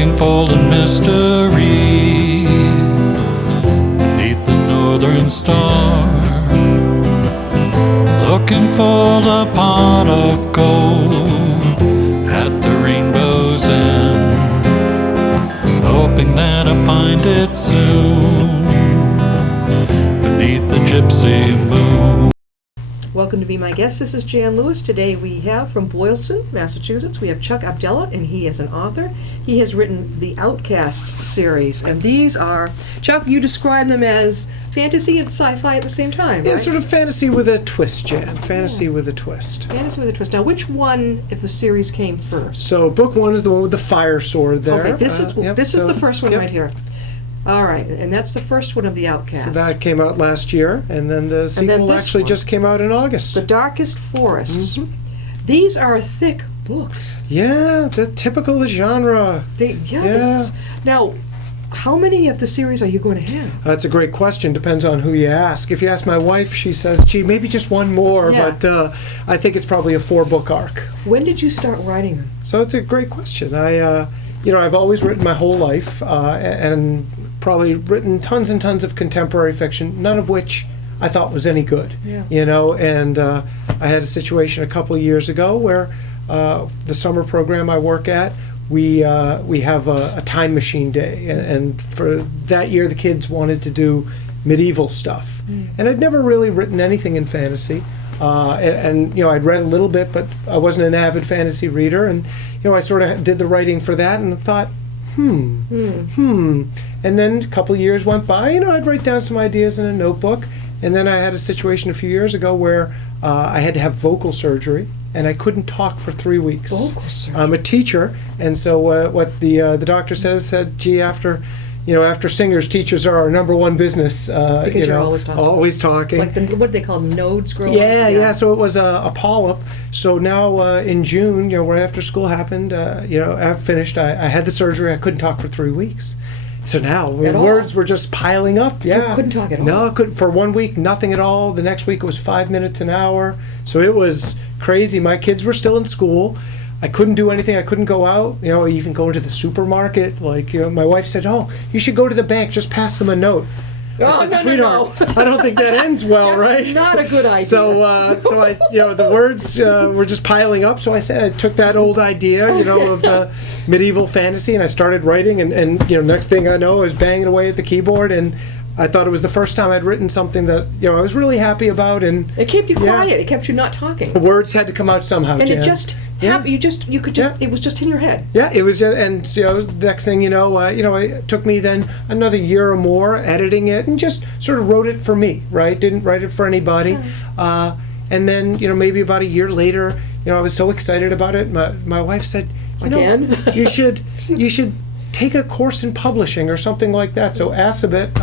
looking for the mystery beneath the northern star, looking for the pot of gold at the rainbow's end, hoping that I find it soon beneath the gypsy moon. Welcome to Be My Guest. This is Jan Lewis. Today we have from Boylston, Massachusetts, we have Chuck Abdella, and he is an author. He has written the Outcast series, and these are, Chuck, you describe them as fantasy and sci-fi at the same time, Yeah, right? sort of fantasy with a twist, Jan. Fantasy with a twist. Fantasy with a twist. Now, which one of the series came first? So book one is the one with the fire sword there. Okay, this is Yep, this is so- the first one yep. right here. All right, and that's the first one of the Outcast. So that came out last year, and then the sequel this actually one. just came out in August. The Darkest Forests. Mhm. These are thick books. Yeah, the typical of the genre. Yeah. Now, how many of the series are you going to have? That's a great question. Depends on who you ask. If you ask my wife, she says, gee, maybe just one more, Yeah. but I think it's probably a 4-book arc. When did you start writing them? So it's a great question. I've always written my whole life, and probably written tons and tons of contemporary fiction, none of which I thought was any good. Yeah. And I had a situation a couple of years ago where the summer program I work at, we have a time machine day, and for that year the kids wanted to do medieval stuff, and I'd never really written anything in fantasy, and I'd read a little bit, but I wasn't an avid fantasy reader, and I sort of did the writing for that, and thought, and then a couple of years went by. I'd write down some ideas in a notebook, and then I had a situation a few years ago where I had to have vocal surgery, and I couldn't talk for 3 weeks. Vocal surgery? I'm a teacher, and so what the doctor said, gee, after singers, teachers are our number one business. Because you're always talking. Always talking. Like what do they call them, nodes growing? Yeah. So it was a polyp. So now in June, right after school happened, I finished. I had the surgery. I couldn't talk for 3 weeks. So now words were just piling up. Yeah, You couldn't talk at all? No, I couldn't. For 1 week, nothing at all. The next week it was 5 minutes an hour. So it was crazy. My kids were still in school. I couldn't do anything. I couldn't go out. Even go into the supermarket. My wife said, "Oh, you should go to the bank. Just pass them a note." Oh, I said, no, "Sweetheart, no. I don't think that ends well, That's right?" not a good idea. So I, the words were just piling up. So I said, I took that old idea, of the medieval fantasy, and I started writing. And next thing I know, I was banging away at the keyboard, and I thought it was the first time I'd written something that I was really happy about. And It kept you quiet. It kept you not talking. the words had to come out somehow. And Jan. it just happened. You could just. It was just in your head. Yeah, it was, and next thing it took me then another year or more editing it, and just sort of wrote it for me, right? Didn't write it for anybody. And then maybe about a year later, I was so excited about it. My wife said, Again? you should take a course in publishing or something like that. So Assabet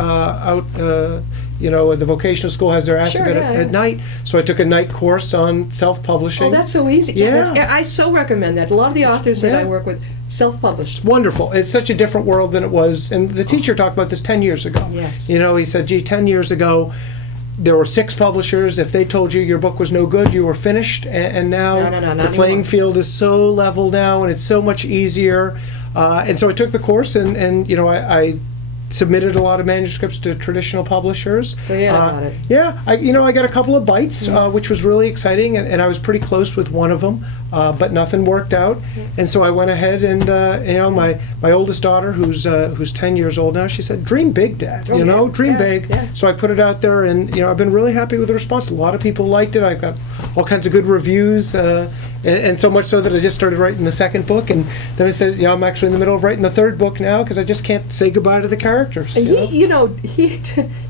the vocational school has their Assabet at night. So I took a night course on self-publishing. Oh, that's so easy. Yeah. I so recommend that. A lot of the authors that I work with self-published. Wonderful. It's such a different world than it was. And the teacher talked about this 10 years ago. Yes. He said, gee, 10 years ago, there were 6 publishers. If they told you your book was no good, you were finished. And now No, the playing anymore. field is so level now, and it's so much easier. And so I took the course, and I submitted a lot of manuscripts to traditional publishers. Forget about it. Yeah, I got a couple of bites, which was really exciting, and I was pretty close with one of them, but nothing worked out. And so I went ahead and my oldest daughter, who's 10 years old now, she said, "Dream big, Dad. Dream big." Yeah. So I put it out there, and I've been really happy with the response. A lot of people liked it. I've got all kinds of good reviews. And so much so that I just started writing the second book, and then I said, I'm actually in the middle of writing the third book now because I just can't say goodbye to the characters. And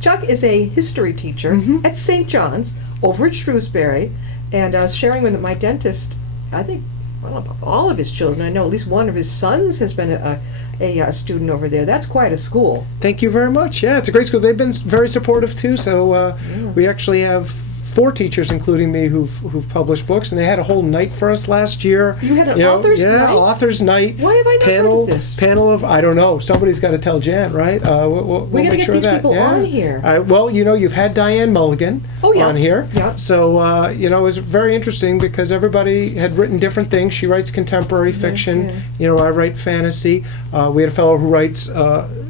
Chuck is a history teacher at St. John's over at Shrewsbury, and I was sharing with my dentist. I think I don't know about all of his children. I know at least one of his sons has been a student over there. That's quite a school. Thank you very much. Yeah, it's a great school. They've been very supportive too. So we actually have 4 teachers, including me, who've published books, and they had a whole night for us last year. You had an author's night? Author's night. Why have I not heard of this? Panel of, I don't know. Somebody's got to tell Jan, right? We'll We gotta make get sure these of that. people on here. Well, you've had Diane Mulligan on here. Yeah. So, it was very interesting because everybody had written different things. She writes contemporary fiction. yeah. I write fantasy. We had a fellow who writes,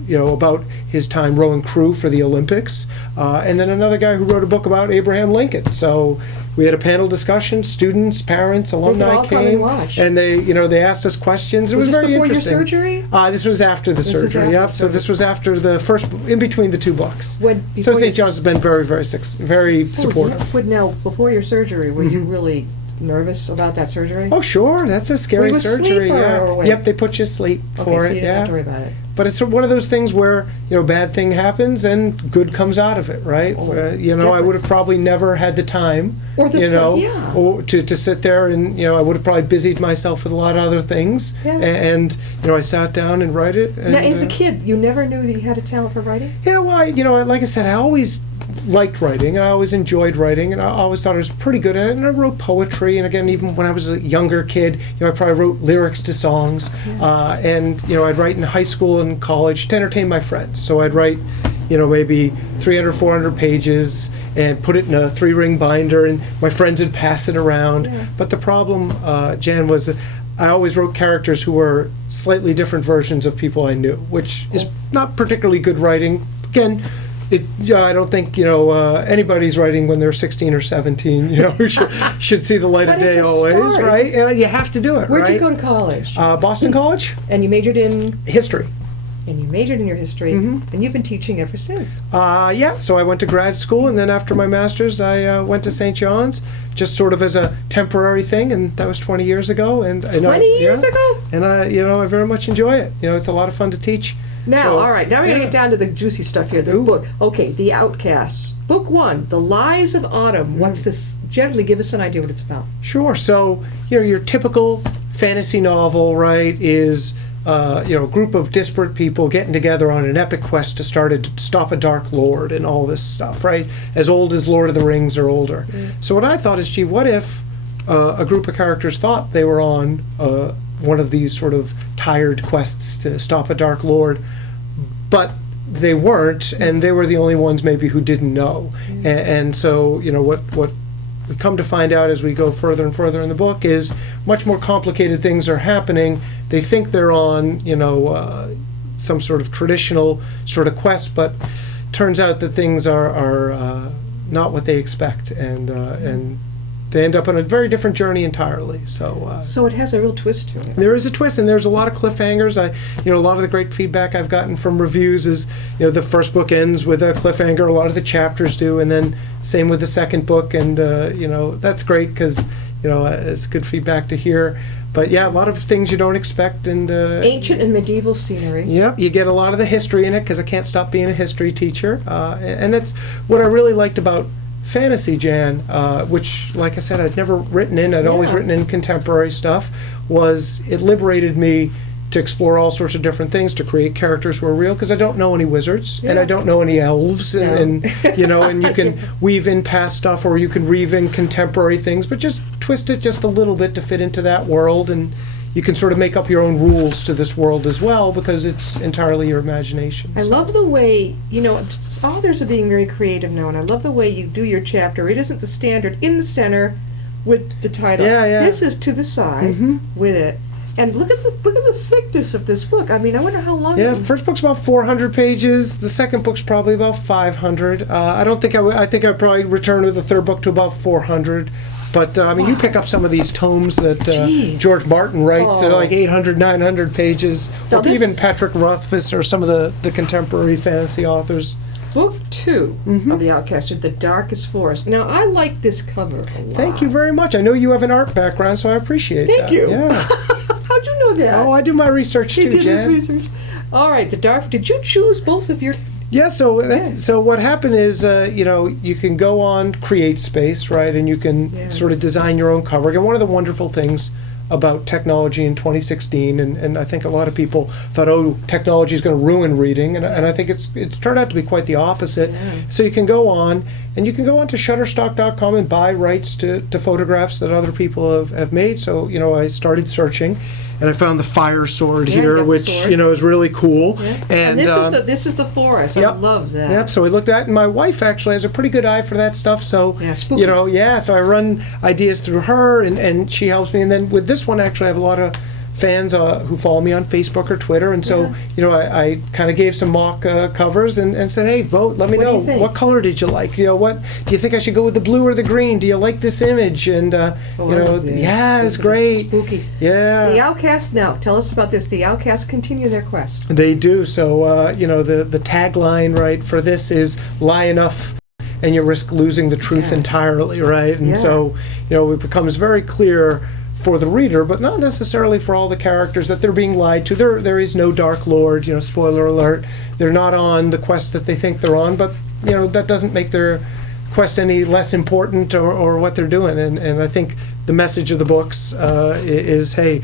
about his time rowing crew for the Olympics. And then another guy who wrote a book about Abraham Lincoln. So we had a panel discussion. Students, parents, alumni all come and watch. and they asked us questions. It was this very before interesting. your surgery? This was after the surgery. Yep. So this was after the first, in between the 2 books. So before St. John's has been very, very, very supportive. But now, before your surgery, were you really nervous about that surgery? Oh, sure. That's a scary Were you surgery. asleep or what? Yep, they put you asleep for so it. you didn't have to worry about it. But it's one of those things where, bad thing happens and good comes out of it, right? I would have probably never had the time, or to sit there and, I would have probably busied myself with a lot of other things. Yeah. And, I sat down and write it. And, now, as a kid, you never knew that you had a talent for writing? Yeah, well, like I said, I always liked writing, and I always enjoyed writing, and I always thought I was pretty good at it, and I wrote poetry, and again, even when I was a younger kid, I probably wrote lyrics to songs, and, I'd write in high school and college to entertain my friends, so I'd write, maybe 300, 400 pages, and put it in a 3-ring binder, and my friends would pass it around, but the problem, Jan, was that I always wrote characters who were slightly different versions of people I knew, which is not particularly good writing. Again, I don't think anybody's writing when they're 16 or 17. Who should see the light of day always, start. right? You have to do it. Where'd right? you go to college? Boston College. And you majored in History. And you majored in your history, and you've been teaching ever since. So I went to grad school, and then after my master's, I went to St. John's, just sort of as a temporary thing, and that was 20 years ago. And 20 years ago? And I very much enjoy it. It's a lot of fun to teach. Now, all right, now we're going to get down to the juicy stuff here. The book. Okay, The Outcast. Book 1, The Lies of Autumn. What's this? Generally, give us an idea what it's about. Sure. So, your typical fantasy novel, right, is a group of disparate people getting together on an epic quest to stop a dark lord and all this stuff, right? As old as Lord of the Rings or older. So what I thought is, gee, what if a group of characters thought they were on one of these sort of tired quests to stop a dark lord, but they weren't, and they were the only ones maybe who didn't know. And so, what we come to find out as we go further and further in the book is much more complicated things are happening. They think they're on, some sort of traditional sort of quest, but turns out that things are not what they expect, and they end up on a very different journey entirely. So it has a real twist to it. There is a twist, and there's a lot of cliffhangers. A lot of the great feedback I've gotten from reviews is, the first book ends with a cliffhanger. A lot of the chapters do, and then same with the second book, and that's great because it's good feedback to hear. But yeah, a lot of things you don't expect, and ancient and medieval scenery. Yep, you get a lot of the history in it because I can't stop being a history teacher, and that's what I really liked about fantasy, Jan, which, like I said, I'd never written in. I'd always written in contemporary stuff. Was it liberated me to explore all sorts of different things, to create characters who are real, because I don't know any wizards and I don't know any elves, and and you can weave in past stuff, or you can weave in contemporary things, but just twist it just a little bit to fit into that world, and you can sort of make up your own rules to this world as well, because it's entirely your imagination. I love the way, authors are being very creative now, and I love the way you do your chapter. It isn't the standard in the center with the title. Yeah. This is to the side with it. And look at the thickness of this book. I mean, I wonder how long. Yeah, first book's about 400 pages. The second book's probably about 500. I don't think I think I'd probably return with the third book to about 400. But, you pick up some of these tomes that George Martin writes. They're like 800, 900 pages. Now or even Patrick Rothfuss or some of the contemporary fantasy authors. Book 2 of The Outcast, The Darkest Forest. Now, I like this cover a lot. Thank you very much. I know you have an art background, so I appreciate that. Thank you. Yeah. How'd you know that? Oh, I do my research too, did Jan. his research. All right, did you choose both of your... Yeah, so what happened is, you can go on CreateSpace, right, and you can sort of design your own cover. And one of the wonderful things about technology in 2016, and I think a lot of people thought, oh, technology is going to ruin reading, and I think it's turned out to be quite the opposite. So you can go on, and you can go on to Shutterstock.com and buy rights to photographs that other people have made. So, I started searching, and I found the fire sword here, which is really cool. Yeah. And this is the forest. Yep. I love that. Yep. So we looked at it, and my wife actually has a pretty good eye for that stuff. So spooky. so I run ideas through her, and she helps me. And then with this one, actually, I have a lot of fans who follow me on Facebook or Twitter, and so I kind of gave some mock covers and said, hey, vote, let me know what color did you like, what do you think I should go with, the blue or the green, do you like this image? And it was great. Spooky. Yeah. The Outcast, now tell us about this. The Outcast continue their quest. They do. So the tagline, right, for this is lie enough and you risk losing the truth entirely, right? And so it becomes very clear for the reader, but not necessarily for all the characters, that they're being lied to. There is no Dark Lord, spoiler alert. They're not on the quest that they think they're on, but that doesn't make their quest any less important or what they're doing. And I think the message of the books is, hey,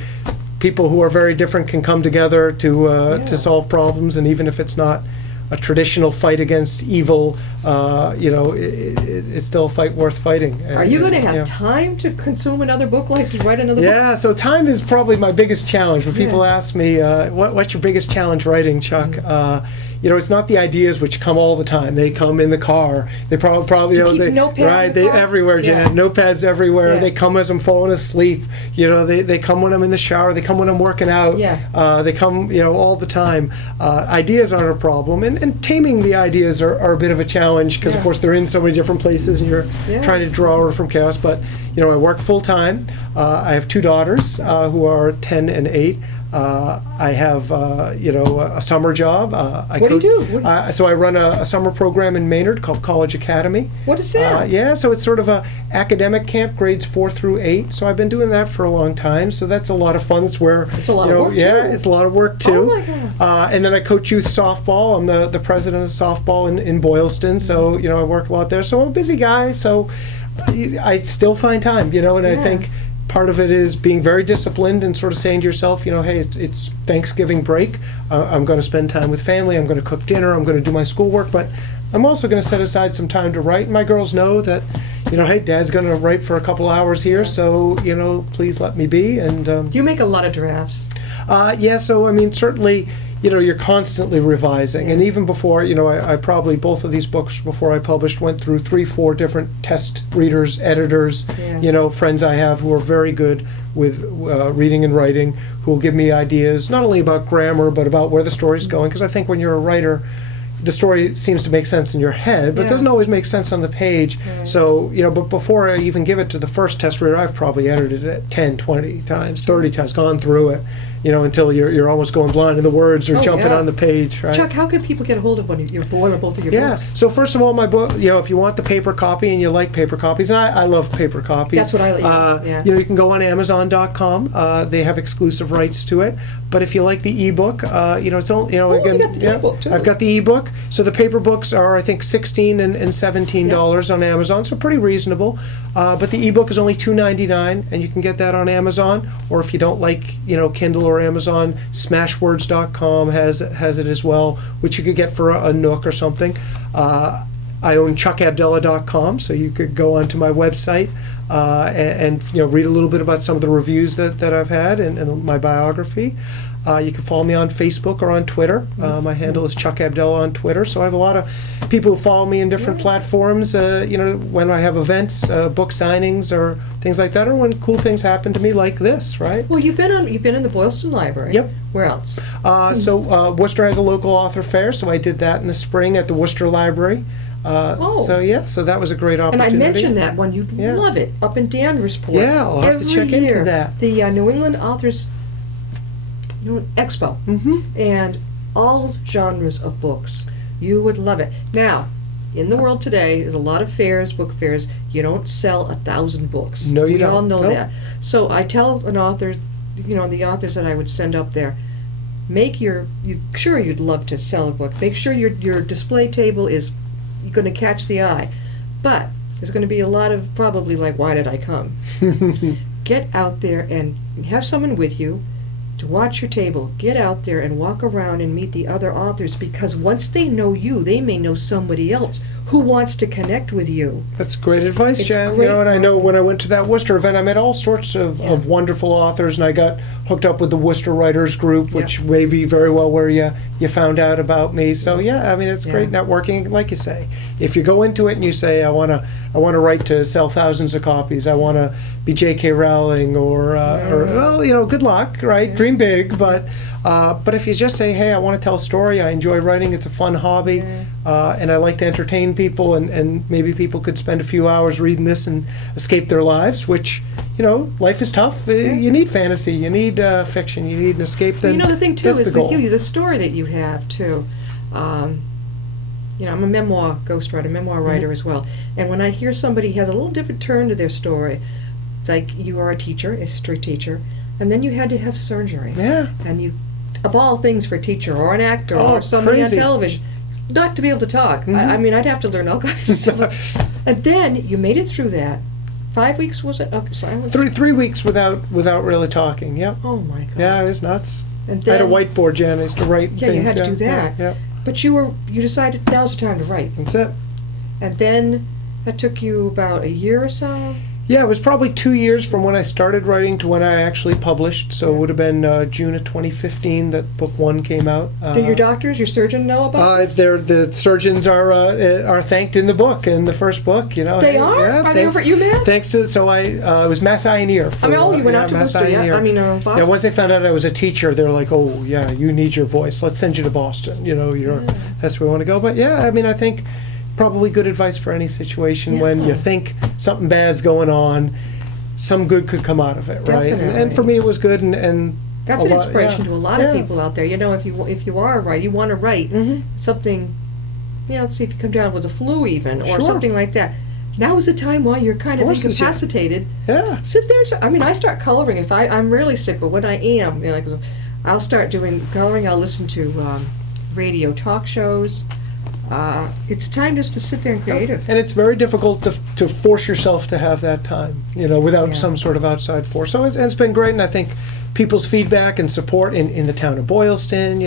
people who are very different can come together to solve problems, and even if it's not a traditional fight against evil, it's still a fight worth fighting. Are you going to have time to consume another book, like to write another book? Yeah, so time is probably my biggest challenge. When people ask me, what's your biggest challenge writing, Chuck? It's not the ideas which come all the time. They come in the car. They probably keep a notepad in the car? Everywhere, Jan. Notepads everywhere. Yeah. They come as I'm falling asleep. They come when I'm in the shower. They come when I'm working out. Yeah. They come, all the time. Ideas aren't a problem, and taming the ideas are a bit of a challenge because, of course, they're in so many different places, and you're trying to draw order from chaos. But I work full time. I have two daughters who are 10 and 8. I have, a summer job. What do you do? So I run a summer program in Maynard called College Academy. What is that? So it's sort of a academic camp, grades 4 through 8. So I've been doing that for a long time. So that's a lot of fun. It's where it's a lot of work too. It's a lot of work too. Oh my God. And then I coach youth softball. I'm the president of softball in Boylston. So I work a lot there. So I'm a busy guy. So I still find time. And I think part of it is being very disciplined and sort of saying to yourself, hey, it's Thanksgiving break. I'm going to spend time with family. I'm going to cook dinner. I'm going to do my schoolwork. But I'm also going to set aside some time to write. And my girls know that, hey, Dad's going to write for a couple hours here. So, please let me be. And do you make a lot of drafts? So, certainly, you're constantly revising. And even before, I probably, both of these books before I published, went through 3-4 different test readers, editors, friends I have who are very good with reading and writing, who will give me ideas, not only about grammar, but about where the story's going. Because I think when you're a writer, the story seems to make sense in your head, but it doesn't always make sense on the page. Right. So, but before I even give it to the first test reader, I've probably edited it 10, 20 times, 30 times, gone through it, until you're almost going blind and the words are jumping on the page, right? Chuck, how can people get a hold of one or both of your books? So first of all, my book, if you want the paper copy and you like paper copies, and I love paper copies. That's what I like. You can go on Amazon.com. They have exclusive rights to it. But if you like the ebook, it's only, again, you got the ebook too. I've got the ebook. So the paper books are, I think, $16 and $17 on Amazon, so pretty reasonable. But the ebook is only $2.99, and you can get that on Amazon. Or if you don't like, Kindle or Amazon, Smashwords.com has it as well, which you could get for a Nook or something. I own ChuckAbdella.com, so you could go onto my website and read a little bit about some of the reviews that I've had and my biography. You can follow me on Facebook or on Twitter. My handle is Chuck Abdella on Twitter. So I have a lot of people who follow me in different platforms. When I have events, book signings, or things like that, or when cool things happen to me, like this, right? Well, you've been in the Boylston Library. Yep. Where else? So Worcester has a local author fair, so I did that in the spring at the Worcester Library. So that was a great opportunity. And I mentioned that one. You'd love it, up in Danversport. Yeah, I'll have to check into that. The New England Authors Expo, and all genres of books. You would love it. Now, in the world today, there's a lot of fairs, book fairs. You don't sell 1,000 books. No, you don't. We all know that. So I tell an author, the authors that I would send up there, you'd love to sell a book. Make sure your display table is going to catch the eye. But there's going to be a lot of probably like, why did I come? get out there and have someone with you to watch your table. Get out there and walk around and meet the other authors, because once they know you, they may know somebody else who wants to connect with you. That's great advice, It's Jan. great. And I know when I went to that Worcester event, I met all sorts of wonderful authors, and I got hooked up with the Worcester Writers Group, which may be very well where you found out about me. So it's great networking. Like you say, if you go into it and you say, I want to write to sell thousands of copies, I want to be J.K. Rowling, or good luck, right? Yeah. Dream big, but if you just say, hey, I want to tell a story, I enjoy writing, it's a fun hobby, and I like to entertain people, and maybe people could spend a few hours reading this and escape their lives, which, life is tough. You need fantasy, you need fiction, you need an escape. Then The thing too that's is the goal. with you, the story that you have too. I'm a memoir ghostwriter, memoir writer as well. And when I hear somebody has a little different turn to their story, it's like you are a teacher, a history teacher, and then you had to have surgery. Yeah. And you, of all things for a teacher or an actor Oh, or somebody crazy. on television, not to be able to talk. I mean, I'd have to learn all kinds of stuff. And then you made it through that. 5 weeks, was it, of silence? 3 weeks without really talking. Yep. Oh my God. Yeah, it was nuts. And I had a then, whiteboard, Jan. I used to write Yeah, things. you had to do that. Yeah, but you decided now's the time to write. that's it. And then that took you about a year or so? Yeah, it was probably 2 years from when I started writing to when I actually published. So it would have been June of 2015 that book one came out. Do your doctors, your surgeon know about this? The surgeons are thanked in the book, in the first book. They Hey, are? yeah, Are they over at UMass? Thanks to it was Mass Eye and Ear. You went out to Mass Worcester, Eye and yeah? Ear. Boston. Yeah, once they found out I was a teacher, they were like, "Oh, yeah, you need your voice. Let's send you to Boston. That's where we want to go." But I think probably good advice for any situation when you think something bad's going on. Some good could come out of it, right? Definitely. And for me, it was good, and That's an inspiration to a lot of Yeah. people out there. If you are a writer, you want to write something, let's see if you come down with a flu even, or Sure. something like that. Now is the time while you're kind of Forces you. incapacitated. Yeah. Sit there. I start coloring if I'm really sick, but when I am, I'll start doing coloring. I'll listen to radio talk shows. It's time just to sit there and creative. And it's very difficult to force yourself to have that time, without some sort of outside force. So it's been great, and I think people's feedback and support in the town of Boylston,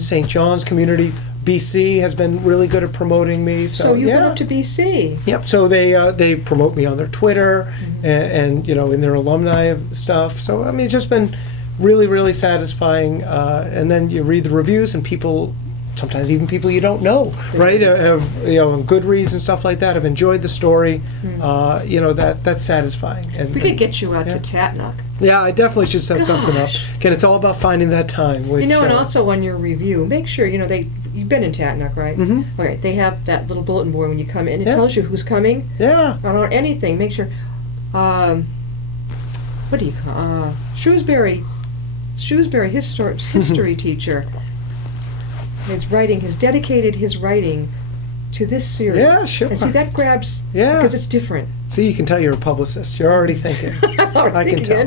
St. John's community, BC has been really good at promoting me. So you went up to BC. Yep. So they promote me on their Twitter and in their alumni stuff. So it's just been really, really satisfying. And then you read the reviews, and people. Sometimes even people you don't know, right? Have Goodreads and stuff like that have enjoyed the story. That's satisfying. And We could get you out to Tatnock. Yeah, I definitely should set something up. Gosh. Again, it's all about finding that time. Which, And also on your review, make sure you've been in Tatnock, right? Mm-hmm. Okay, they have that little bulletin board when you come in. It Yeah. tells you who's coming. Yeah. Or anything. Make sure. What do you call? Shrewsbury history teacher. Has dedicated his writing to this series. Yeah, sure. And see, that grabs, because it's different. See, you can tell you're a publicist. You're already thinking. I can tell.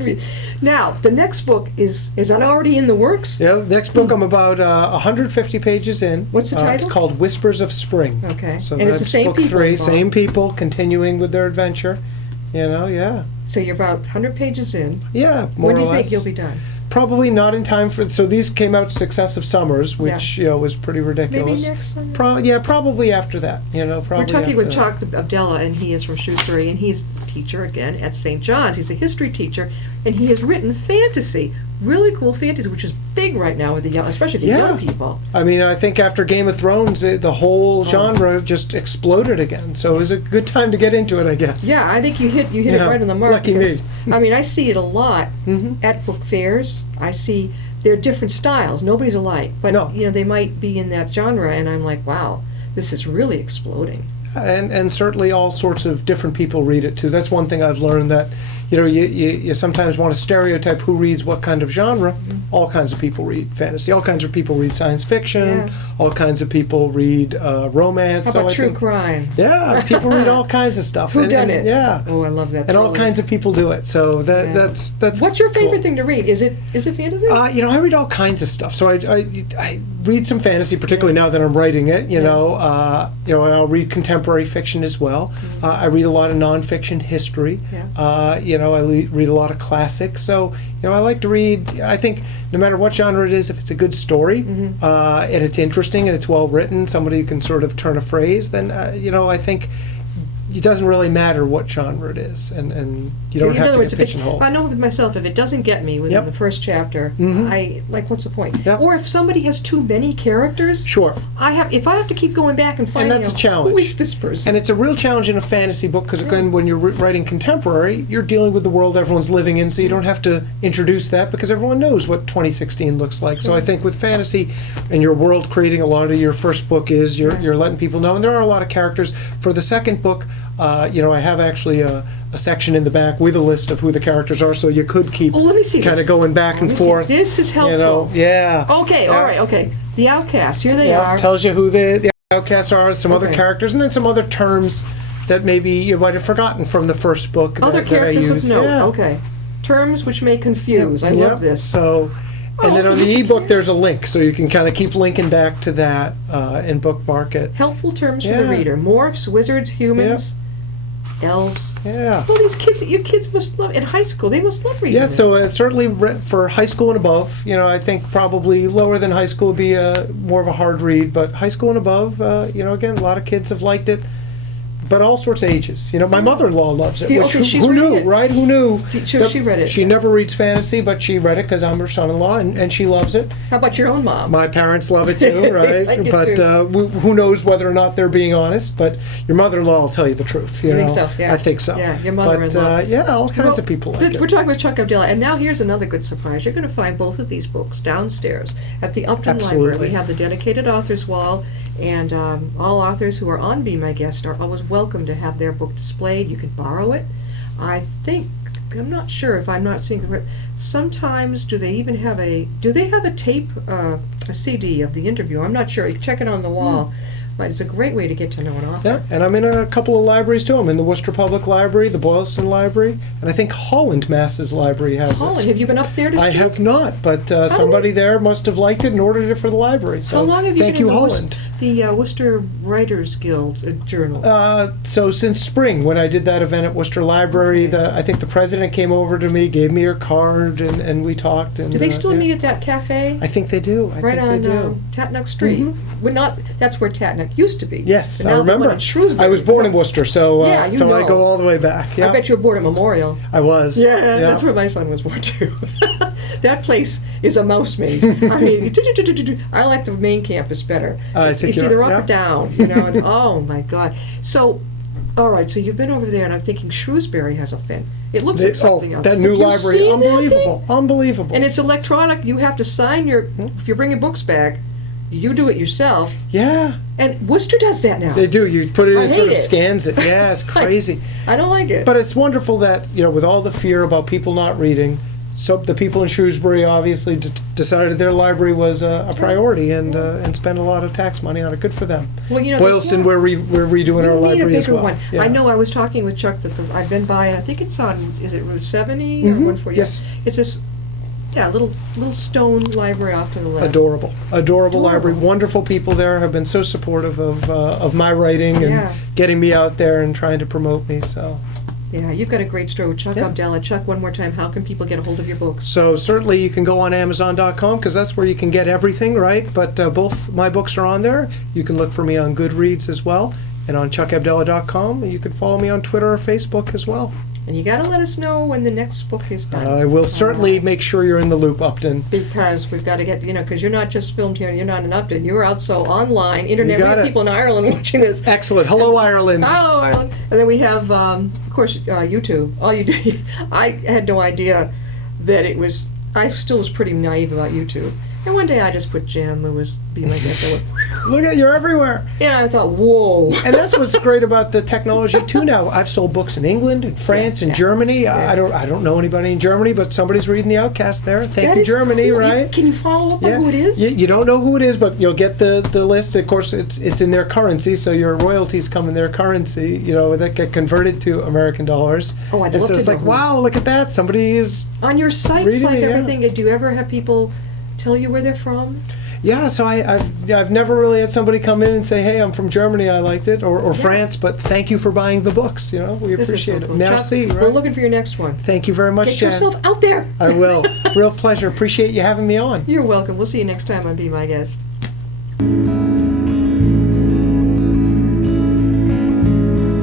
Now, the next book is already in the works? Yeah, the next book I'm about 150 pages in. What's the title? It's called Whispers of Spring. Okay. So And it's the that's same book people 3, involved. same people continuing with their adventure. Yeah. So you're about 100 pages in. Yeah, more When do or you less. think you'll be done? Probably not in time for. So these came out successive summers, which was pretty ridiculous. Maybe next summer? Probably after that. Probably. We're talking with after Chuck Abdella, and he is from Shrewsbury, and he's a teacher again at St. John's. He's a history teacher, and he has written fantasy, really cool fantasy, which is big right now with the young, especially the young people. that. I think after Game of Thrones, the whole genre just exploded again. So it was a good time to get into it, I guess. Yeah, I think you hit it right on the mark. Lucky me. I see it a lot at book fairs. I see they're different styles. Nobody's alike, but No. they might be in that genre, and I'm like, wow, this is really exploding. And certainly all sorts of different people read it too. That's one thing I've learned, that you sometimes want to stereotype who reads what kind of genre. All kinds of people read fantasy. All kinds of people read science fiction. Yeah. All kinds of people read romance. How about I true think- crime? Yeah, people read all kinds of stuff. Who done it? Yeah. Oh, I love that. And all thrillers. kinds of people do it. So Yeah. that's What's your favorite cool. thing to read? Is it fantasy? I read all kinds of stuff. So I read some fantasy, particularly now that I'm writing it. And I'll read contemporary fiction as well. I read a lot of nonfiction history. Yeah. I read a lot of classics. So, I like to read, I think, no matter what genre it is, if it's a good story, and it's interesting and it's well written, somebody who can sort of turn a phrase, then, I think it doesn't really matter what genre it is, and you don't have to get pigeonholed. I know with myself, if it doesn't get me within the first chapter, what's the point? Yep. Or if somebody has too many characters, sure. If I have to keep going back and finding, and that's a challenge. Who is this person? And it's a real challenge in a fantasy book, because again, when you're writing contemporary, you're dealing with the world everyone's living in, so you don't have to introduce that, because everyone knows what 2016 looks like. So I think with fantasy and your world creating, a lot of your first book is you're letting people know, and there are a lot of characters. For the second book, I have actually a section in the back with a list of who the characters are, so you could keep kind of going back and forth. This is helpful. Okay, all right, okay. The Outcast, here they are. Tells you who the Outcasts are, some other characters, and then some other terms that maybe you might have forgotten from the first book. Other characters of note, okay. Terms which may confuse. I love this. So, and then on the ebook, there's a link, so you can kind of keep linking back to that and bookmark it. Helpful terms for the reader. Morphs, wizards, humans. Elves. Yeah. Well, these kids, your kids must love, in high school, they must love reading. Yeah, so certainly for high school and above, I think probably lower than high school would be more of a hard read, but high school and above, again, a lot of kids have liked it. But all sorts of ages. My mother-in-law loves it. Who knew, right? Who knew? She read it. She never reads fantasy, but she read it because I'm her son-in-law, and she loves it. How about your own mom? My parents love it too, right? Like but who knows whether or not they're being honest? But your mother-in-law will tell you the truth. You think so? Yeah. I think so. Yeah, your mother-in-law. But all kinds of people like it. We're talking about Chuck Abdella, and now here's another good surprise. You're going to find both of these books downstairs at the Upton Library. We have the dedicated authors wall. And all authors who are on Be My Guest are always welcome to have their book displayed. You can borrow it. I'm not sure if I'm not seeing it. Sometimes do they have a tape, a CD of the interview? I'm not sure. You can check it on the wall. But it's a great way to get to know an author. Yeah, and I'm in a couple of libraries too. I'm in the Worcester Public Library, the Boylston Library, and I think Holland Mass's library has it. Have you been up there to see? I have not, but somebody there must have liked it and ordered it for the library. So how long have you thank been you, in Holland. The Worcester Writers Guild Journal? So since spring, when I did that event at Worcester Library, I think the president came over to me, gave me her card, and we talked. And do they still meet at that cafe? I think they do. I right think on Tatnuck Street. That's where Tatnuck used to be. Yes, I now remember. I was born in Worcester, so I go all the way back. Yeah. I bet you were born at Memorial. I was. Yeah, that's where my son was born too. That place is a mouse maze. I mean, I like the main campus better. It's either up or down, and, oh my God. So, all right, so you've been over there, and I'm thinking Shrewsbury has a fin. It looks like something else. That new library, unbelievable, unbelievable. And it's electronic. You have to sign if you're bringing books back, you do it yourself. Yeah. And Worcester does that now. They do. You put it in, sort of scans it. Yeah, it's crazy. I don't like it. But it's wonderful that, with all the fear about people not reading, so the people in Shrewsbury obviously decided their library was a priority and spent a lot of tax money on it. Good for them. Well, Boylston, we're redoing our library as well. One. Yeah. I know. I was talking with Chuck that I've been by. I think it's on. Is it Route 70 or 140? Yes. It's this. Yeah, little stone library off to the left. Adorable library. Wonderful people there. Have been so supportive of my writing and getting me out there and trying to promote me. So. Yeah, you've got a great story with Chuck Abdella. Chuck, one more time, how can people get a hold of your books? So certainly you can go on Amazon.com because that's where you can get everything, right? But both my books are on there. You can look for me on Goodreads as well and on chuckabdella.com. You can follow me on Twitter or Facebook as well. And you got to let us know when the next book is done. I will certainly make sure you're in the loop, Upton. Because we've got to get, because you're not just filmed here, you're not in Upton, you're out so online, internet. We have people in Ireland watching this. Excellent. Hello, Ireland. Hello, Ireland. And then we have, of course, YouTube. All you do, I had no idea that it was, I still was pretty naive about YouTube. And one day I just put Jan Lewis, Be My Guest. I went, look at, you're everywhere. And I thought, whoa. And that's what's great about the technology too now. I've sold books in England, in France, in Germany. Yeah. I don't know anybody in Germany, but somebody's reading the Outcast there. Thank you, Germany, cool. right? Can you follow up on who it is? You don't know who it is, but you'll get the list. Of course, it's in their currency, so your royalties come in their currency. That get converted to American dollars. Oh, I'd love to know. It's like, wow, look at that. Somebody is on your sites, reading like me, everything. Do you ever have people tell you where they're from? Yeah, so I've never really had somebody come in and say, "Hey, I'm from Germany, I liked it," or France, but thank you for buying the books. You know, we This is appreciate so it. cool. Merci. Chuck, Right? we're looking for your next one. Thank you very much, Get Jan. yourself out there. I will. Real pleasure. Appreciate you having me on. You're welcome. We'll see you next time on Be My Guest.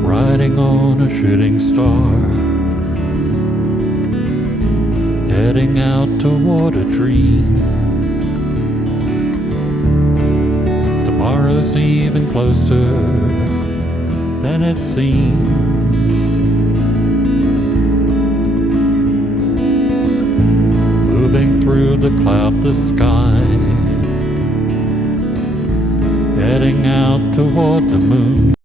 Riding on a shooting star, heading out toward a dream. Tomorrow's even closer than it seems. Moving through the cloudless sky, heading out toward the moon.